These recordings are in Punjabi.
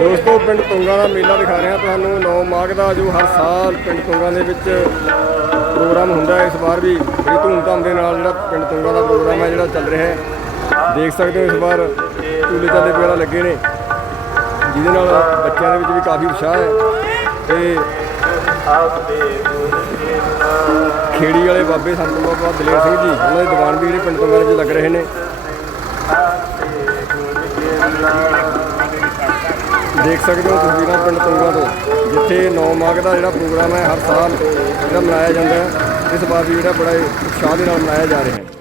ਦੋਸਤੋ, ਪਿੰਡ ਤੁੰਗਾ ਦਾ ਮੇਲਾ ਦਿਖਾ ਰਿਹਾ ਤੁਹਾਨੂੰ। 9 ਮਾਘ ਦਾ ਜੋ ਹਰ ਸਾਲ ਪਿੰਡ ਤੁੰਗਾ ਦੇ ਵਿੱਚ ਪ੍ਰੋਗਰਾਮ ਹੁੰਦਾ ਹੈ। ਇਸ ਵਾਰ ਵੀ ਬੜੀ ਧੂਮਧਾਮ ਦੇ ਨਾਲ ਜਿਹੜਾ ਪਿੰਡ ਤੁੰਗਾ ਦਾ ਪ੍ਰੋਗਰਾਮ ਹੈ, ਜਿਹੜਾ ਚੱਲ ਰਿਹਾ ਹੈ। ਦੇਖ ਸਕਦੇ ਹੋ ਇਸ ਵਾਰ ਝੂਲੇ ਚਾਲੇ ਵਗੈਰਾ ਲੱਗੇ ਨੇ। ਜਿਹਦੇ ਨਾਲ ਬੱਚਿਆਂ ਦੇ ਵਿੱਚ ਵੀ ਕਾਫੀ ਉਤਸ਼ਾਹ ਹੈ। ਤੇ ਖੇੜੀ ਵਾਲੇ ਬਾਬੇ ਸੰਤ ਬਾਬਾ ਦਲੇਰ ਸਿੰਘ ਜੀ, ਉਹਨਾਂ ਦੇ ਦੀਵਾਨ ਵੀ ਜਿਹੜੇ ਪਿੰਡ ਤੁੰਗਾ 'ਚ ਲੱਗ ਰਹੇ ਨੇ। ਦੇਖ ਸਕਦੇ ਹੋ ਤਸਵੀਰਾਂ ਪਿੰਡ ਤੁੰਗਾ ਤੋਂ, ਜਿੱਥੇ 9 ਮਾਘ ਦਾ ਜਿਹੜਾ ਪ੍ਰੋਗਰਾਮ ਹੈ ਹਰ ਸਾਲ, ਜਿਹੜਾ ਮਨਾਇਆ ਜਾਂਦਾ ਹੈ, ਇਸ ਵਾਰ ਵੀ ਜਿਹੜਾ ਬੜਾ ਉਤਸ਼ਾਹ ਦੇ ਨਾਲ ਮਨਾਇਆ ਜਾ ਰਿਹਾ ਹੈ।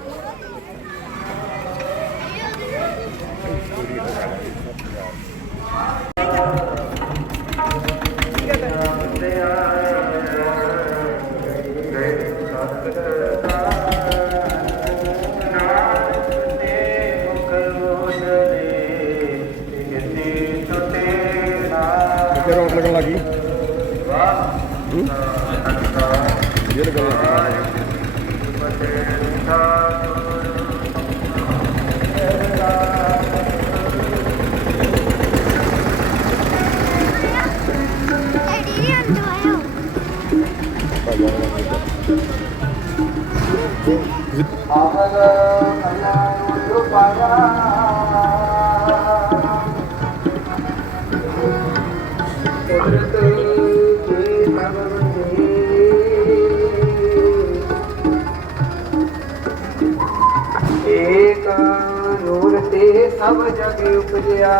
ਸਭ ਜਗ ਉਪਜਿਆ।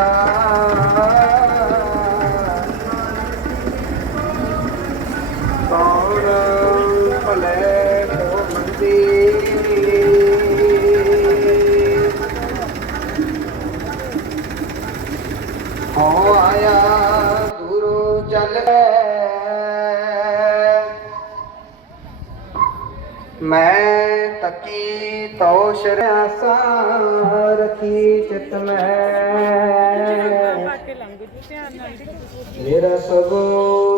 ਕੌਣ ਭਲੇ ਕੋ ਮੰਦੀ? ਹੋ ਆਇਆ ਗੁਰੂ ਚੱਲ ਮੈਂ ਤਕੀ ਤੋ ਸ਼ਰਿਆਸਾ ਰਖੀ ਚਿਤ ਮੈਂ। ਮੇਰਾ ਸਭੋ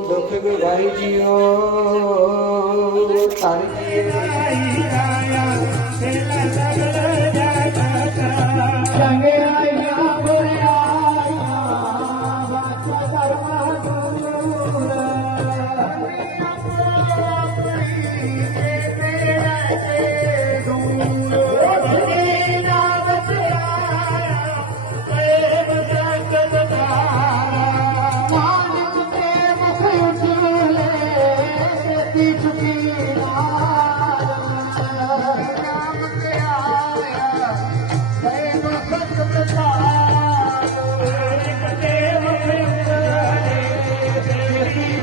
ਦੁੱਖ ਗਵਾਈ ਜਿਓ ਤਨ ਕੀ ਆਈ ਆਇਆ ਤੇਰਾ ਸਗਲ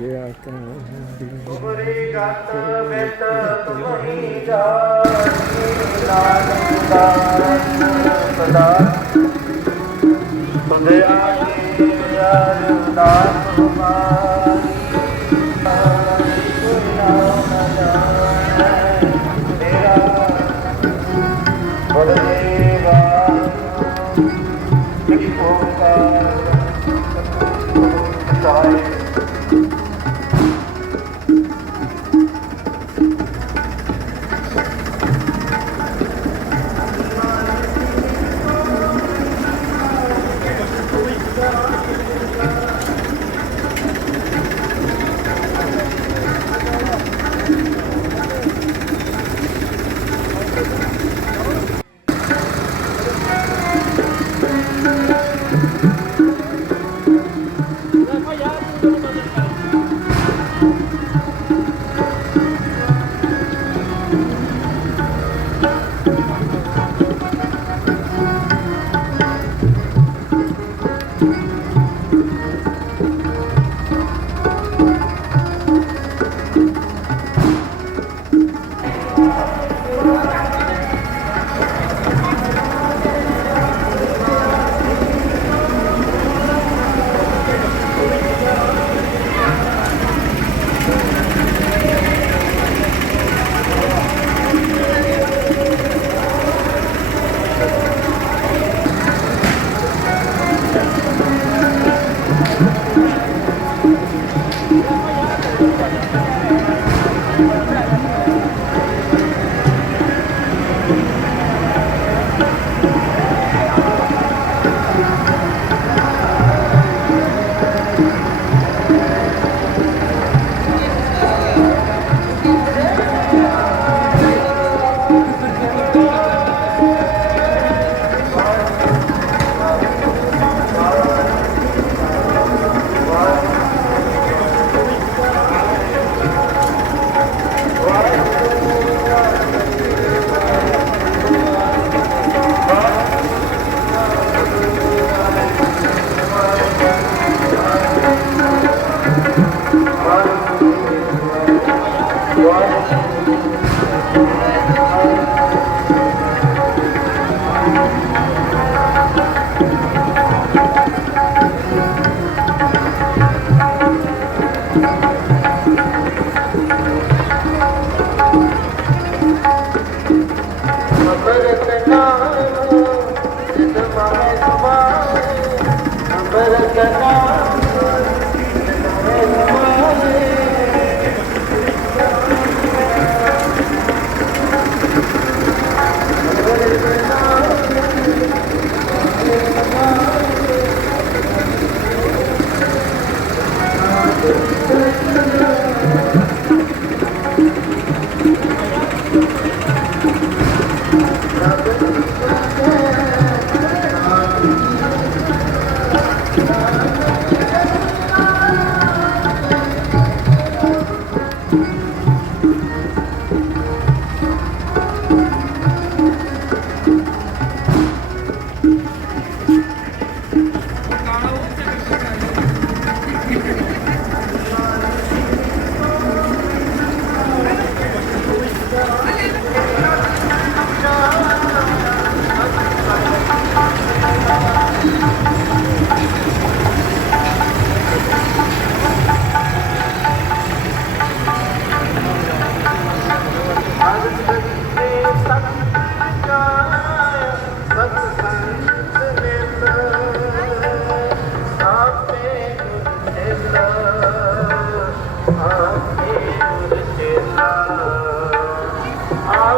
ਜੇ ਆ ਕੇ ਗਤ ਵਿੱਚ ਤੁਮਹੀ ਜਾਣੀ ਨਾਨਕ ਦਾਨ ਸਦਾ ਤੁਦੇ ਆਜੀ ਅਰਦਾਸ ਤੁਮਾਰੀ ਕੋਈ